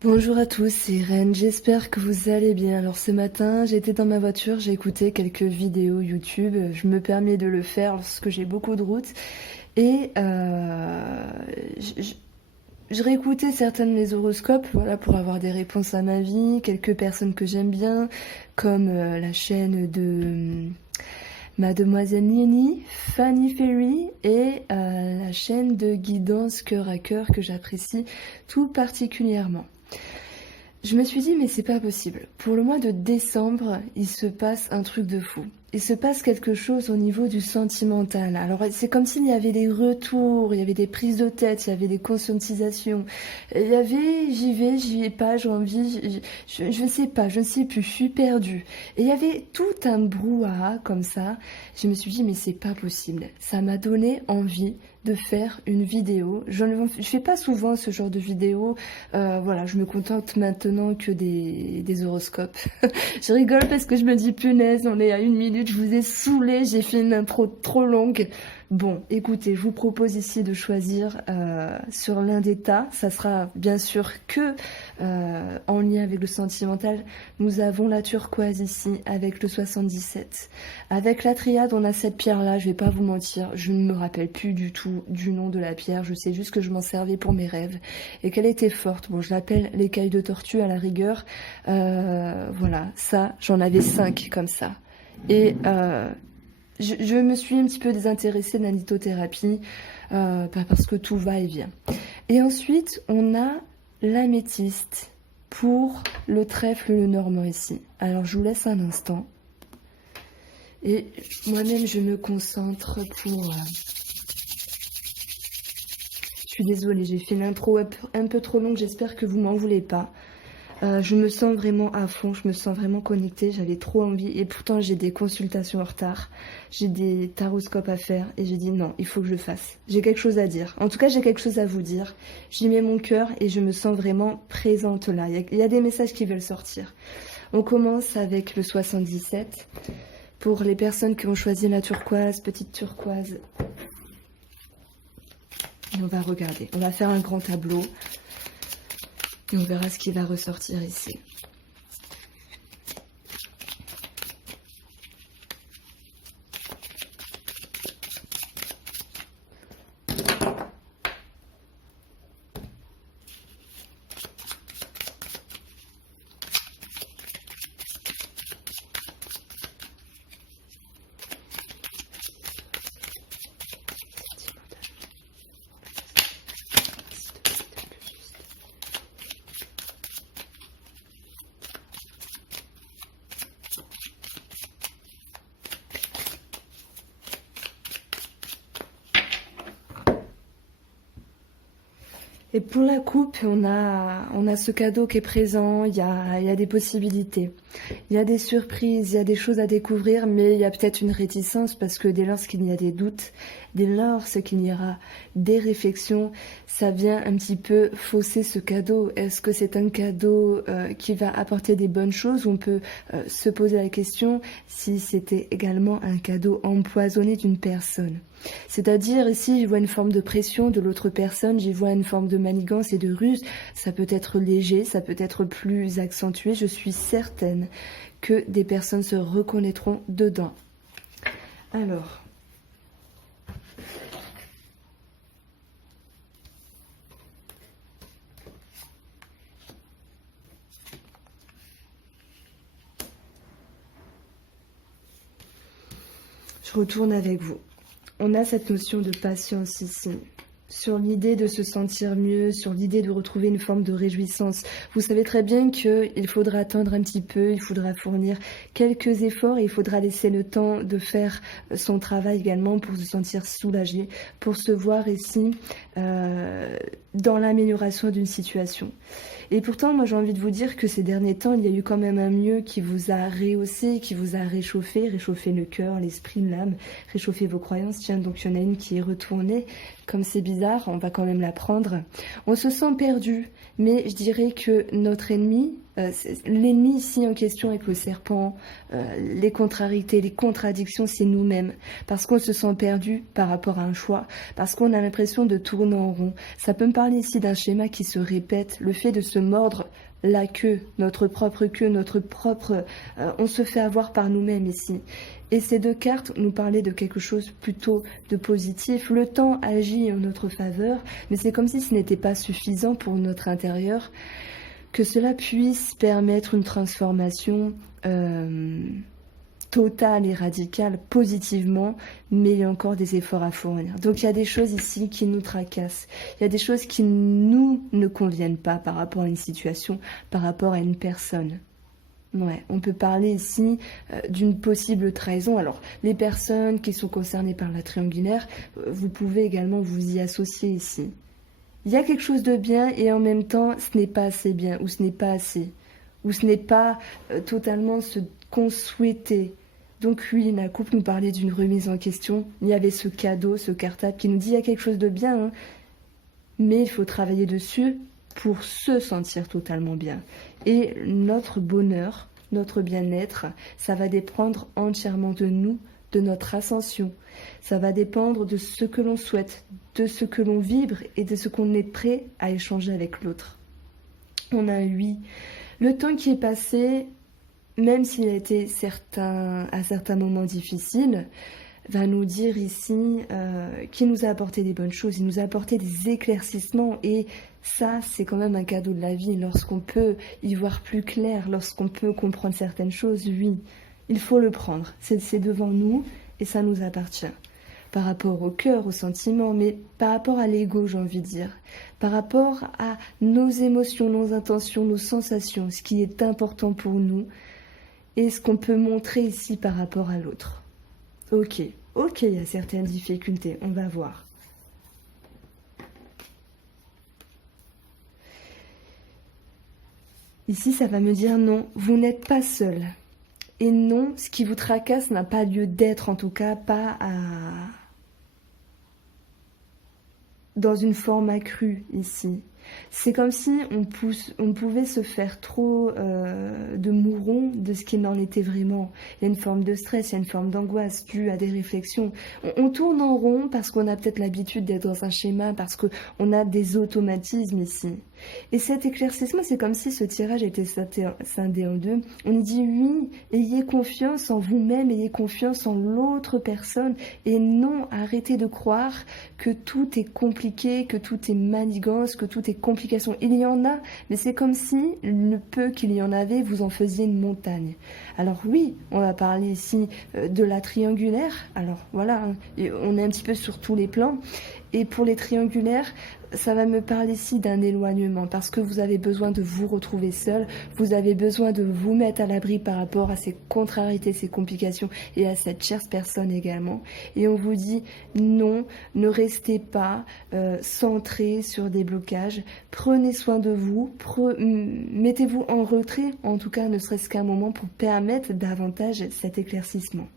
Bonjour à tous, c'est Ren, j'espère que vous allez bien. Alors ce matin, j'étais dans ma voiture, j'ai écouté quelques vidéos YouTube. Je me permets de le faire lorsque j'ai beaucoup de route. Et je, je- je réécoutais certains de mes horoscopes, voilà, pour avoir des réponses à ma vie, quelques personnes que j'aime bien, comme la chaîne de Mademoiselle Nini, Fanny Ferry et la chaîne de guidance cœur à cœur que j'apprécie tout particulièrement. Je me suis dit, mais c'est pas possible. Pour le mois de décembre, il se passe un truc de fou. Il se passe quelque chose au niveau du sentimental. Alors, c'est comme s'il y avait des retours, il y avait des prises de tête, il y avait des conscientisations. Il y avait, j'y vais pas, j'ai envie, je ne sais pas, je ne sais plus, je suis perdue. Et il y avait tout un brouhaha comme ça. Je me suis dit, mais c'est pas possible. Ça m'a donné envie de faire une vidéo. Je ne fais pas souvent ce genre de vidéo. Voilà, je me contente maintenant que des horoscopes. Je rigole parce que je me dis, punaise, on est à 1 minute, je vous ai saoulé, j'ai fait une intro trop longue. Bon, écoutez, je vous propose ici de choisir sur l'un des tas. Ça sera bien sûr que en lien avec le sentimental. Nous avons la turquoise ici avec le 77. Avec la triade, on a cette pierre-là, je vais pas vous mentir, je ne me rappelle plus du tout du nom de la pierre, je sais juste que je m'en servais pour mes rêves et qu'elle était forte. Bon, je l'appelle l'écaille de tortue à la rigueur. Voilà, ça, j'en avais 5 comme ça. Et je me suis un petit peu désintéressée de la lithothérapie parce que tout va et vient. Et ensuite, on a l'améthyste pour le trèfle le normand ici. Alors, je vous laisse un instant. Et moi-même, je me concentre pour... Je suis désolée, j'ai fait l'intro un peu trop longue, j'espère que vous m'en voulez pas. Je me sens vraiment à fond, je me sens vraiment connectée, j'avais trop envie et pourtant j'ai des consultations en retard, j'ai des taroscopes à faire et j'ai dit non, il faut que je le fasse. J'ai quelque chose à dire, en tout cas j'ai quelque chose à vous dire. J'y mets mon cœur et je me sens vraiment présente là, il y a des messages qui veulent sortir. On commence avec le 77. Pour les personnes qui ont choisi la turquoise, petite turquoise, et on va regarder, on va faire un grand tableau et on verra ce qui va ressortir ici. Et pour la coupe, on a ce cadeau qui est présent, il y a des possibilités. Il y a des surprises, il y a des choses à découvrir, mais il y a peut-être une réticence parce que dès lors qu'il y a des doutes, dès lors qu'il y aura des réflexions, ça vient un petit peu fausser ce cadeau. Est-ce que c'est un cadeau qui va apporter des bonnes choses? On peut se poser la question si c'était également un cadeau empoisonné d'une personne. C'est-à-dire ici, je vois une forme de pression de l'autre personne, j'y vois une forme de manigance et de ruse. Ça peut être léger, ça peut être plus accentué. Je suis certaine que des personnes se reconnaîtront dedans. Alors, je retourne avec vous. On a cette notion de patience ici, sur l'idée de se sentir mieux, sur l'idée de retrouver une forme de réjouissance. Vous savez très bien qu'il faudra attendre un petit peu, il faudra fournir quelques efforts et il faudra laisser le temps de faire son travail également pour se sentir soulagé, pour se voir ici dans l'amélioration d'une situation. Et pourtant, moi j'ai envie de vous dire que ces derniers temps, il y a eu quand même un mieux qui vous a rehaussé, qui vous a réchauffé le cœur, l'esprit, l'âme, réchauffé vos croyances. Tiens, donc il y en a une qui est retournée. Comme c'est bizarre, on va quand même la prendre. On se sent perdu, mais je dirais que notre ennemi, L'ennemi ici en question avec le serpent, les contrariétés, les contradictions, c'est nous-mêmes. Parce qu'on se sent perdu par rapport à un choix, parce qu'on a l'impression de tourner en rond. Ça peut me parler ici d'un schéma qui se répète, le fait de se mordre la queue, notre propre... on se fait avoir par nous-mêmes ici. Et ces deux cartes nous parlaient de quelque chose plutôt de positif. Le temps agit en notre faveur, mais c'est comme si ce n'était pas suffisant pour notre intérieur, que cela puisse permettre une transformation totale et radicale, positivement, mais il y a encore des efforts à fournir. Donc il y a des choses ici qui nous tracassent, il y a des choses qui nous ne conviennent pas par rapport à une situation, par rapport à une personne. Ouais, on peut parler ici d'une possible trahison. Alors, les personnes qui sont concernées par la triangulaire, vous pouvez également vous y associer ici. Il y a quelque chose de bien et en même temps, ce n'est pas assez bien, ou ce n'est pas assez, ou ce n'est pas totalement ce qu'on souhaitait. Donc oui, la couple nous parlait d'une remise en question. Il y avait ce cadeau, ce cartable qui nous dit il y a quelque chose de bien, hein, mais il faut travailler dessus pour se sentir totalement bien. Et notre bonheur, notre bien-être, ça va dépendre entièrement de nous, de notre ascension. Ça va dépendre de ce que l'on souhaite, de ce que l'on vibre et de ce qu'on est prêt à échanger avec l'autre. On a un oui. Le temps qui est passé, même s'il a été à certains moments difficiles, va nous dire ici qu'il nous a apporté des bonnes choses, il nous a apporté des éclaircissements et ça, c'est quand même un cadeau de la vie. Lorsqu'on peut y voir plus clair, lorsqu'on peut comprendre certaines choses, oui, il faut le prendre. C'est devant nous et ça nous appartient. Par rapport au cœur, aux sentiments, mais par rapport à l'ego, j'ai envie de dire. Par rapport à nos émotions, nos intentions, nos sensations, ce qui est important pour nous et ce qu'on peut montrer ici par rapport à l'autre. Ok, il y a certaines difficultés, on va voir. Ici, ça va me dire non, vous n'êtes pas seul. Et non, ce qui vous tracasse n'a pas lieu d'être, en tout cas pas dans une forme accrue ici. C'est comme si on pouvait se faire trop de mouron de ce qu'il en était vraiment. Il y a une forme de stress, il y a une forme d'angoisse due à des réflexions. On tourne en rond parce qu'on a peut-être l'habitude d'être dans un schéma, parce qu'on a des automatismes ici. Et cet éclaircissement, c'est comme si ce tirage était scindé en deux. On dit oui, ayez confiance en vous-même, ayez confiance en l'autre personne. Et non, arrêtez de croire que tout est compliqué, que tout est manigance, que tout est complication. Il y en a, mais c'est comme si le peu qu'il y en avait, vous en faisiez une montagne. Alors oui, on va parler ici de la triangulaire. Alors voilà, hein, on est un petit peu sur tous les plans. Et pour les triangulaires, ça va me parler ici d'un éloignement parce que vous avez besoin de vous retrouver seul, vous avez besoin de vous mettre à l'abri par rapport à ces contrariétés, ces complications et à cette chère personne également. Et on vous dit non, ne restez pas centré sur des blocages, prenez soin de vous, mettez-vous en retrait, en tout cas ne serait-ce qu'un moment pour permettre davantage cet éclaircissement.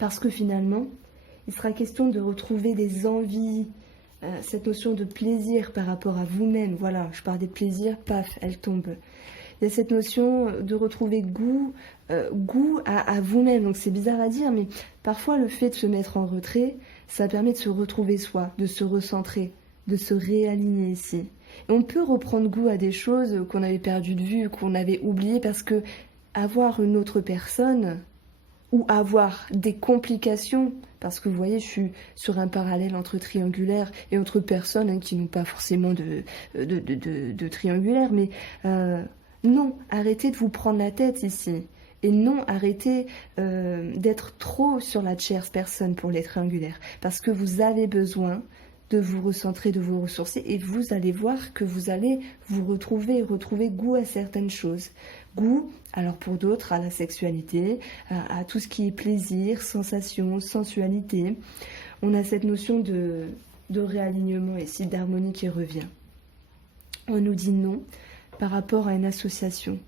Parce que finalement, il sera question de retrouver des envies, cette notion de plaisir par rapport à vous-même. Voilà, je parle des plaisirs, paf, elle tombe. Il y a cette notion de retrouver goût à vous-même. Donc c'est bizarre à dire, mais parfois le fait de se mettre en retrait, ça permet de se retrouver soi, de se recentrer, de se réaligner ici. Et on peut reprendre goût à des choses qu'on avait perdues de vue, qu'on avait oubliées, parce que avoir une autre personne ou avoir des complications, parce que vous voyez, je suis sur un parallèle entre triangulaire et entre personnes hein, qui n'ont pas forcément de triangulaire, mais non, arrêtez de vous prendre la tête ici. Et non, arrêtez d'être trop sur la tierce personne pour les triangulaires, parce que vous avez besoin de vous recentrer, de vous ressourcer, et vous allez voir que vous allez vous retrouver goût à certaines choses. Goût, alors pour d'autres, à la sexualité, à tout ce qui est plaisir, sensation, sensualité. On a cette notion de réalignement ici, d'harmonie qui revient. On nous dit non par rapport à une association,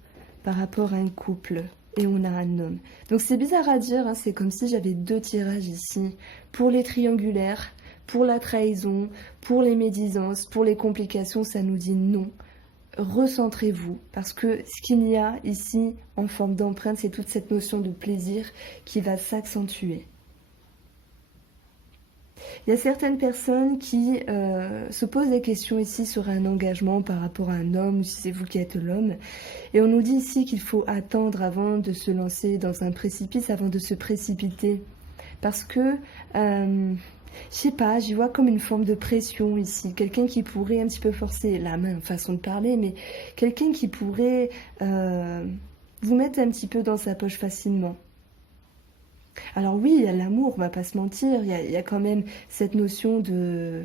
par rapport à un couple, et on a un homme. Donc c'est bizarre à dire, hein, c'est comme si j'avais deux tirages ici. Pour les triangulaires, pour la trahison, pour les médisances, pour les complications, ça nous dit non. Recentrez-vous, parce que ce qu'il y a ici en forme d'empreinte, c'est toute cette notion de plaisir qui va s'accentuer. Il y a certaines personnes qui se posent des questions ici sur un engagement par rapport à un homme, ou si c'est vous qui êtes l'homme. Et on nous dit ici qu'il faut attendre avant de se lancer dans un précipice, avant de se précipiter. Parce que, je sais pas, j'y vois comme une forme de pression ici. Quelqu'un qui pourrait un petit peu forcer la main, façon de parler, mais quelqu'un qui pourrait vous mettre un petit peu dans sa poche facilement. Alors oui, il y a l'amour, on va pas se mentir, il y a quand même cette notion de...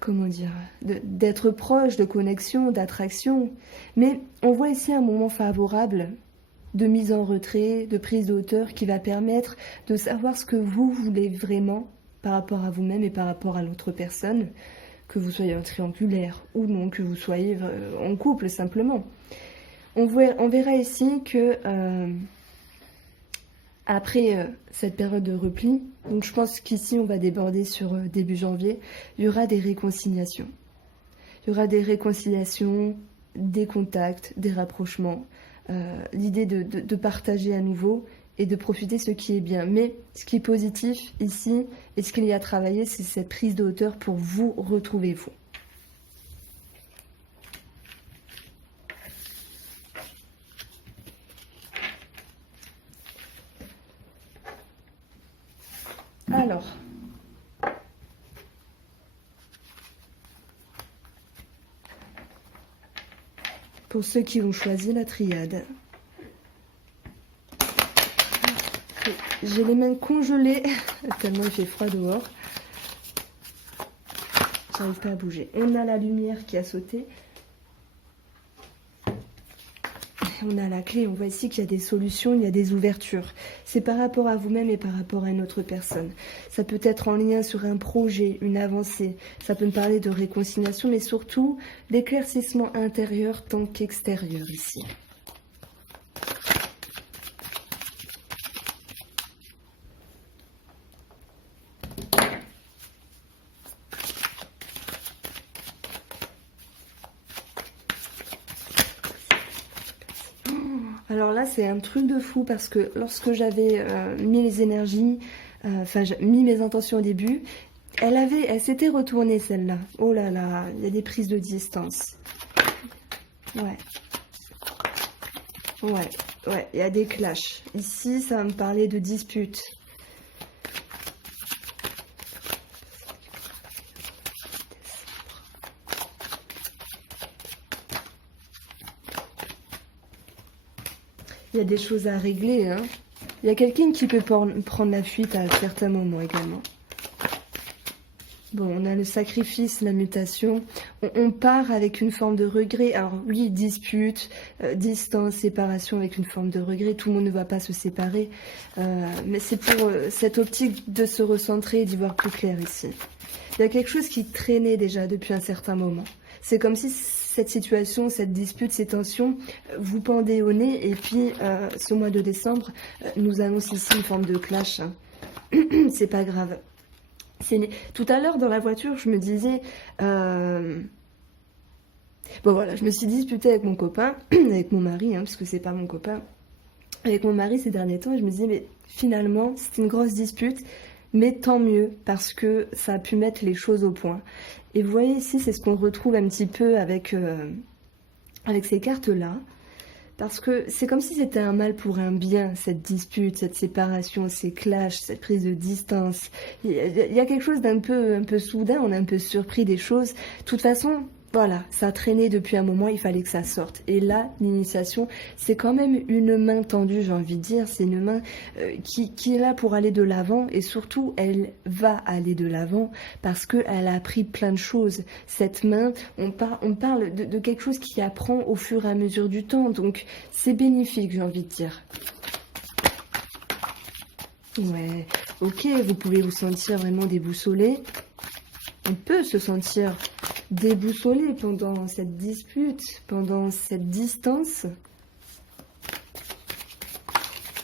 Comment dire? D'être proche, de connexion, d'attraction. Mais on voit ici un moment favorable de mise en retrait, de prise de hauteur qui va permettre de savoir ce que vous voulez vraiment par rapport à vous-même et par rapport à l'autre personne, que vous soyez en triangulaire ou non, que vous soyez en couple simplement. On verra ici que après cette période de repli, donc je pense qu'ici on va déborder sur début janvier, il y aura des réconciliations. Il y aura des réconciliations, des contacts, des rapprochements, l'idée de partager à nouveau et de profiter de ce qui est bien. Mais ce qui est positif ici et ce qu'il y a à travailler, c'est cette prise de hauteur pour vous retrouver vous. Alors, pour ceux qui ont choisi la triade, j'ai les mains congelées, tellement il fait froid dehors. J'arrive pas à bouger. On a la lumière qui a sauté. On a la clé, on voit ici qu'il y a des solutions, il y a des ouvertures. C'est par rapport à vous-même et par rapport à une autre personne. Ça peut être en lien sur un projet, une avancée. Ça peut me parler de réconciliation, mais surtout d'éclaircissement intérieur tant qu'extérieur ici. Alors là, c'est un truc de fou parce que lorsque j'avais mis les énergies, mis mes intentions au début, elle s'était retournée celle-là. Oh là là, il y a des prises de distance. Ouais. Ouais, il y a des clashs. Ici, ça va me parler de disputes. Il y a des choses à régler, hein. Il y a quelqu'un qui peut prendre la fuite à certains moments également. Bon, on a le sacrifice, la mutation. On part avec une forme de regret. Alors oui, dispute, distance, séparation avec une forme de regret. Tout le monde ne va pas se séparer. Mais c'est pour cette optique de se recentrer et d'y voir plus clair ici. Il y a quelque chose qui traînait déjà depuis un certain moment. C'est comme si cette situation, cette dispute, ces tensions vous pendaient au nez. Et puis, ce mois de décembre nous annonce ici une forme de clash. C'est pas grave. Tout à l'heure, dans la voiture, je me disais... Bon, voilà, je me suis disputée avec mon copain, avec mon mari, hein, parce que c'est pas mon copain. Avec mon mari ces derniers temps, et je me disais, mais finalement, c'était une grosse dispute. Mais tant mieux, parce que ça a pu mettre les choses au point. Et vous voyez ici, c'est ce qu'on retrouve un petit peu avec ces cartes-là. Parce que c'est comme si c'était un mal pour un bien, cette dispute, cette séparation, ces clashs, cette prise de distance. Il y a quelque chose d'un peu soudain, on est un peu surpris des choses. De toute façon... Voilà, ça traînait depuis un moment, il fallait que ça sorte. Et là, l'initiation, c'est quand même une main tendue, j'ai envie de dire. C'est une main qui est là pour aller de l'avant. Et surtout, elle va aller de l'avant parce qu'elle a appris plein de choses. Cette main, on parle de quelque chose qui apprend au fur et à mesure du temps. Donc, c'est bénéfique, j'ai envie de dire. Ouais, ok, vous pouvez vous sentir vraiment déboussolé. On peut se sentir déboussolé pendant cette dispute, pendant cette distance.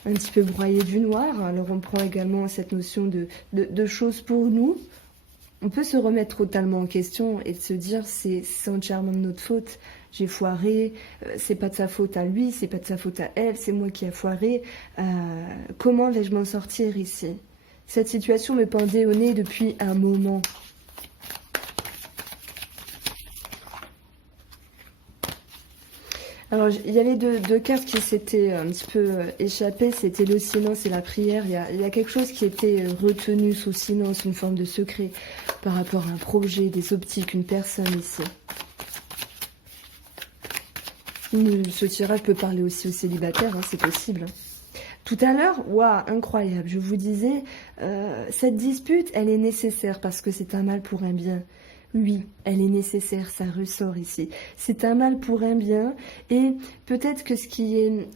un petit peu broyé du noir. Alors on prend également cette notion de choses pour nous. On peut se remettre totalement en question et se dire c'est entièrement de notre faute. J'ai foiré, c'est pas de sa faute à lui, c'est pas de sa faute à elle, c'est moi qui ai foiré. Comment vais-je m'en sortir ici? Cette situation me pendait au nez depuis un moment. Alors, il y avait deux cartes qui s'étaient un petit peu échappées, c'était le silence et la prière. Il y a quelque chose qui était retenu sous silence, une forme de secret par rapport à un projet, des optiques, une personne ici. Ce tirage peut parler aussi aux célibataires, hein, c'est possible. Tout à l'heure, waouh, incroyable, je vous disais, cette dispute, elle est nécessaire parce que c'est un mal pour un bien. Oui, elle est nécessaire, ça ressort ici. C'est un mal pour un bien et peut-être que ce qui est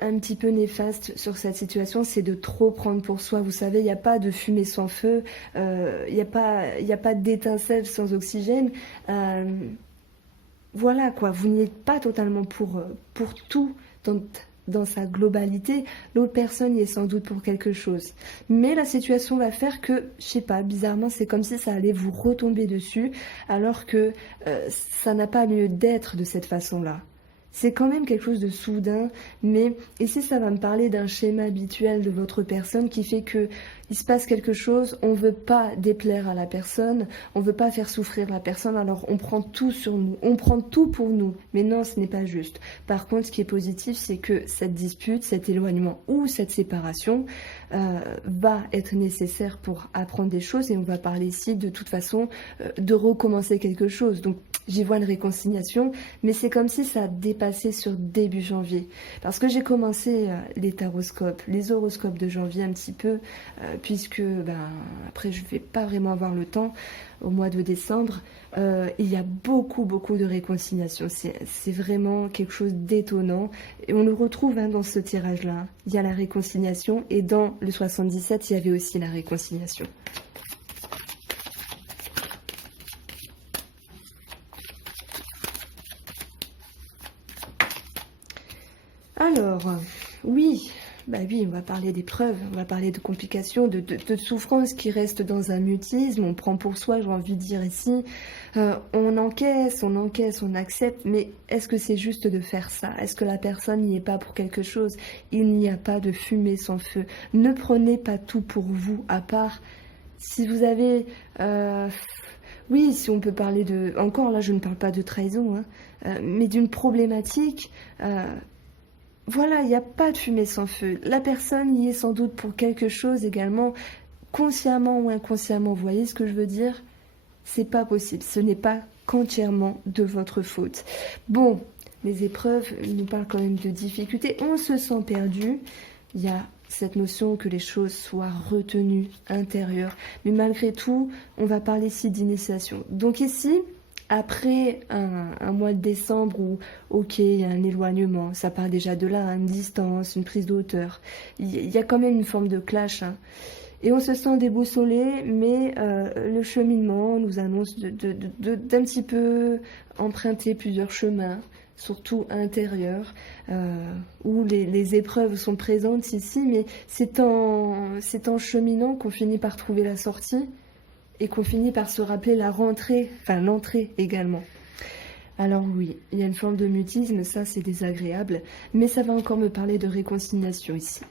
un petit peu néfaste sur cette situation, c'est de trop prendre pour soi. Vous savez, il n'y a pas de fumée sans feu, il n'y a pas d'étincelle sans oxygène. Voilà quoi, vous n'y êtes pas totalement pour tout dans sa globalité. L'autre personne y est sans doute pour quelque chose. Mais la situation va faire que, je sais pas, bizarrement, c'est comme si ça allait vous retomber dessus, alors que ça n'a pas lieu d'être de cette façon-là. C'est quand même quelque chose de soudain, mais ici ça va me parler d'un schéma habituel de votre personne qui fait que il se passe quelque chose, on veut pas déplaire à la personne, on veut pas faire souffrir la personne, alors on prend tout sur nous, on prend tout pour nous. Mais non, ce n'est pas juste. Par contre, ce qui est positif, c'est que cette dispute, cet éloignement ou cette séparation va être nécessaire pour apprendre des choses et on va parler ici de toute façon de recommencer quelque chose. Donc j'y vois une réconciliation, mais c'est comme si ça dépassait sur début janvier. Parce que j'ai commencé les taroscopes, les horoscopes de janvier un petit peu, puisque après je vais pas vraiment avoir le temps au mois de décembre. Il y a beaucoup de réconciliation. C'est vraiment quelque chose d'étonnant. Et on le retrouve dans ce tirage-là. Il y a la réconciliation et dans le 77, il y avait aussi la réconciliation. Alors, oui, oui, on va parler d'épreuves, on va parler de complications, de souffrances qui restent dans un mutisme, on prend pour soi, j'ai envie de dire ici, on encaisse, on accepte, mais est-ce que c'est juste de faire ça? Est-ce que la personne n'y est pas pour quelque chose? Il n'y a pas de fumée sans feu. Ne prenez pas tout pour vous, à part si vous avez... oui, si on peut parler de... Encore là, je ne parle pas de trahison, hein, mais d'une problématique... voilà, il n'y a pas de fumée sans feu. La personne y est sans doute pour quelque chose également, consciemment ou inconsciemment. Vous voyez ce que je veux dire? C'est pas possible. Ce n'est pas qu'entièrement de votre faute. Bon, les épreuves nous parlent quand même de difficultés. On se sent perdu. Il y a cette notion que les choses soient retenues intérieures. Mais malgré tout, on va parler ici d'initiation. Donc ici... Après un mois de décembre où, ok, il y a un éloignement, ça part déjà de là, une distance, une prise de hauteur. Il y a quand même une forme de clash. Hein. Et on se sent déboussolé, mais le cheminement nous annonce d'un petit peu emprunter plusieurs chemins, surtout intérieurs, où les épreuves sont présentes ici, mais c'est en cheminant qu'on finit par trouver la sortie. Et qu'on finit par se rappeler la rentrée, enfin l'entrée également. Alors oui, il y a une forme de mutisme, ça c'est désagréable, mais ça va encore me parler de réconciliation ici.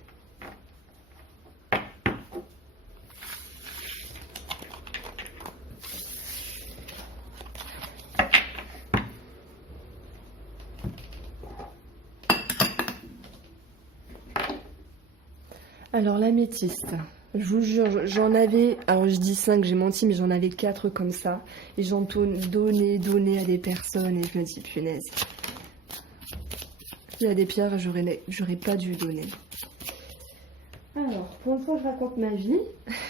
Alors l'améthyste... Je vous jure, j'en avais, alors je dis 5, j'ai menti, mais j'en avais 4 comme ça. Et j'en donnais à des personnes et je me dis, punaise. Il y a des pierres, j'aurais pas dû donner. Alors, pour une fois, je raconte ma vie.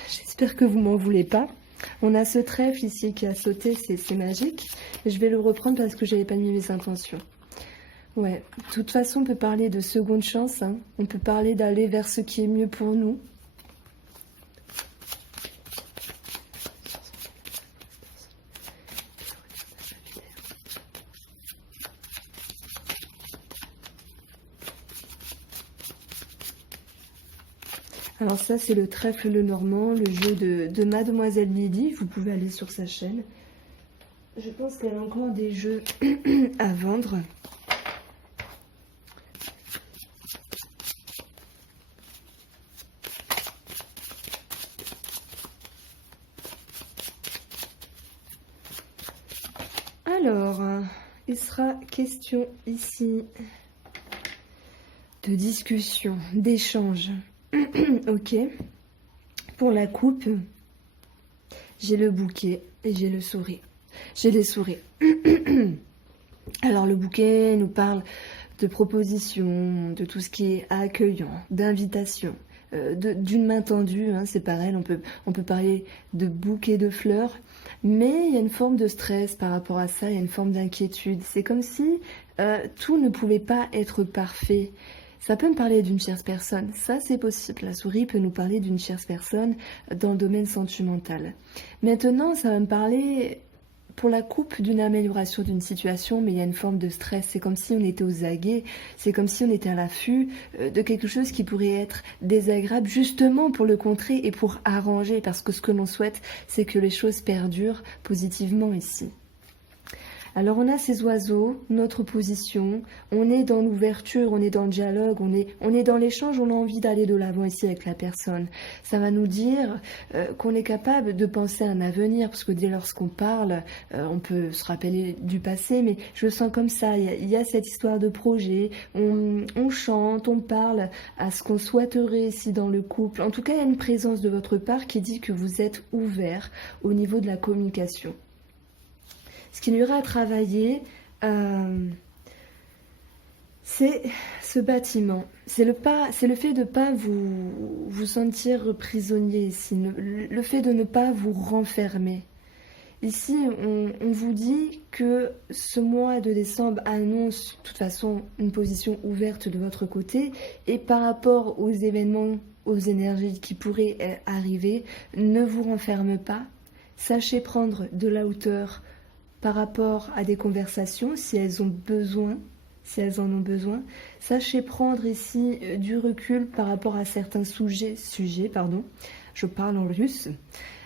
J'espère que vous m'en voulez pas. On a ce trèfle ici qui a sauté, c'est magique. Je vais le reprendre parce que j'avais pas mis mes intentions. Ouais, de toute façon, on peut parler de seconde chance. Hein. On peut parler d'aller vers ce qui est mieux pour nous. Alors ça, c'est le trèfle le normand, le jeu de Mademoiselle Lily. Vous pouvez aller sur sa chaîne. Je pense qu'elle a encore des jeux à vendre. Alors, il sera question ici de discussion, d'échange. Ok. Pour la coupe, j'ai le bouquet et j'ai le souris. J'ai les souris. Alors le bouquet nous parle de propositions, de tout ce qui est accueillant, d'invitation, d'une main tendue, hein, c'est pareil, on peut parler de bouquet de fleurs, mais il y a une forme de stress par rapport à ça, il y a une forme d'inquiétude. C'est comme si tout ne pouvait pas être parfait. Ça peut me parler d'une tierce personne, ça c'est possible. La souris peut nous parler d'une tierce personne dans le domaine sentimental. Maintenant, ça va me parler pour la coupe d'une amélioration d'une situation, mais il y a une forme de stress. C'est comme si on était aux aguets, c'est comme si on était à l'affût de quelque chose qui pourrait être désagréable, justement pour le contrer et pour arranger, parce que ce que l'on souhaite, c'est que les choses perdurent positivement ici. Alors on a ces oiseaux, notre position, on est dans l'ouverture, on est dans le dialogue, on est dans l'échange, on a envie d'aller de l'avant ici avec la personne. Ça va nous dire qu'on est capable de penser à un avenir, parce que dès lors qu'on parle, on peut se rappeler du passé, mais je le sens comme ça, il y a cette histoire de projet, on chante, on parle à ce qu'on souhaiterait ici dans le couple. En tout cas, il y a une présence de votre part qui dit que vous êtes ouvert au niveau de la communication. Ce qu'il y aura à travailler, c'est ce bâtiment. C'est le fait de ne pas vous sentir prisonnier ici, le fait de ne pas vous renfermer. Ici, on vous dit que ce mois de décembre annonce de toute façon une position ouverte de votre côté, et par rapport aux événements, aux énergies qui pourraient arriver, ne vous renferme pas. Sachez prendre de la hauteur par rapport à des conversations, si elles en ont besoin. Sachez prendre ici du recul par rapport à certains sujets, je parle en russe,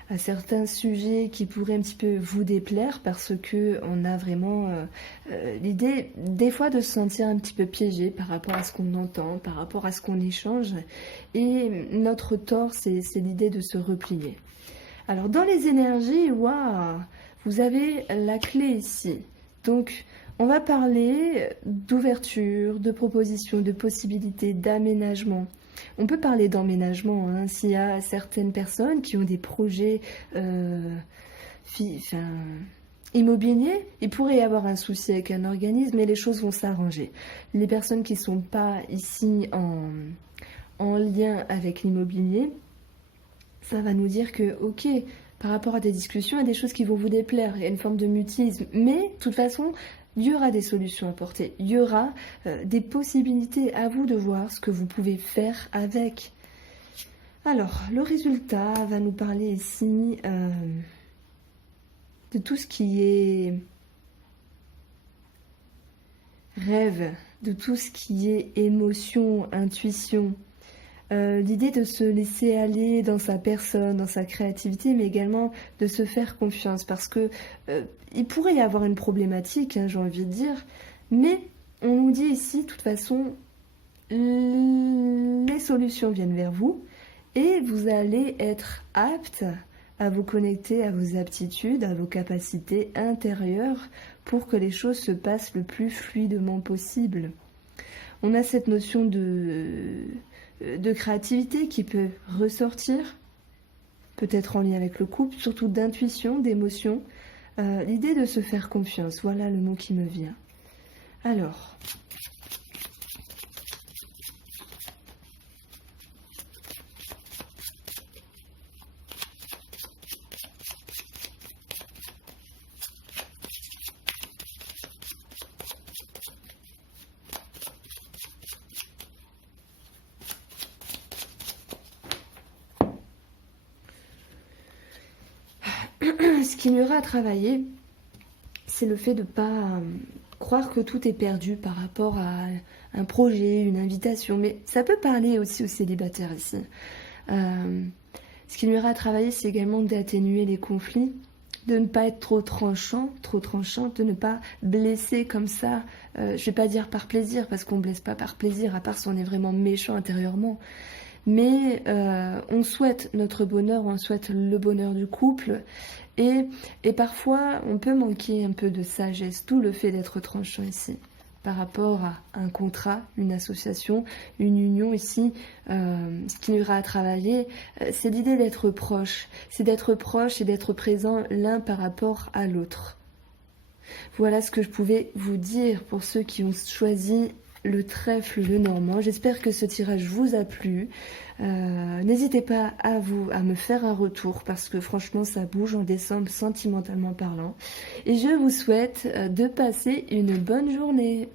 à certains sujets qui pourraient un petit peu vous déplaire, parce que on a vraiment l'idée des fois de se sentir un petit peu piégé par rapport à ce qu'on entend, par rapport à ce qu'on échange, et notre tort, c'est l'idée de se replier. Alors dans les énergies, waouh, vous avez la clé ici. Donc, on va parler d'ouverture, de proposition, de possibilités, d'aménagement. On peut parler d'emménagement, hein, s'il y a certaines personnes qui ont des projets immobiliers, il pourrait y avoir un souci avec un organisme, mais les choses vont s'arranger. Les personnes qui ne sont pas ici en lien avec l'immobilier, ça va nous dire que, ok, par rapport à des discussions, il y a des choses qui vont vous déplaire, il y a une forme de mutisme, mais de toute façon, il y aura des solutions à porter, il y aura des possibilités, à vous de voir ce que vous pouvez faire avec. Alors, le résultat va nous parler ici de tout ce qui est rêve, de tout ce qui est émotion, intuition. L'idée de se laisser aller dans sa personne, dans sa créativité, mais également de se faire confiance, parce que il pourrait y avoir une problématique, hein, j'ai envie de dire, mais on nous dit ici, de toute façon, les solutions viennent vers vous, et vous allez être apte à vous connecter à vos aptitudes, à vos capacités intérieures, pour que les choses se passent le plus fluidement possible. On a cette notion de créativité qui peut ressortir, peut-être en lien avec le couple, surtout d'intuition, d'émotion. L'idée de se faire confiance, voilà le mot qui me vient. Alors, ce qu'il y aura à travailler, c'est le fait de ne pas croire que tout est perdu par rapport à un projet, une invitation. Mais ça peut parler aussi aux célibataires ici. Ce qu'il y aura à travailler, c'est également d'atténuer les conflits, de ne pas être trop tranchant, de ne pas blesser comme ça. Je vais pas dire par plaisir, parce qu'on blesse pas par plaisir, à part si on est vraiment méchant intérieurement. Mais on souhaite notre bonheur, on souhaite le bonheur du couple. Et parfois, on peut manquer un peu de sagesse, d'où le fait d'être tranchant ici. Par rapport à un contrat, une association, une union ici, ce qu'il y aura à travailler, c'est l'idée d'être proche. C'est d'être proche et d'être présent l'un par rapport à l'autre. Voilà ce que je pouvais vous dire pour ceux qui ont choisi le trèfle le normand. J'espère que ce tirage vous a plu. N'hésitez pas à me faire un retour parce que franchement ça bouge en décembre sentimentalement parlant. Et je vous souhaite de passer une bonne journée.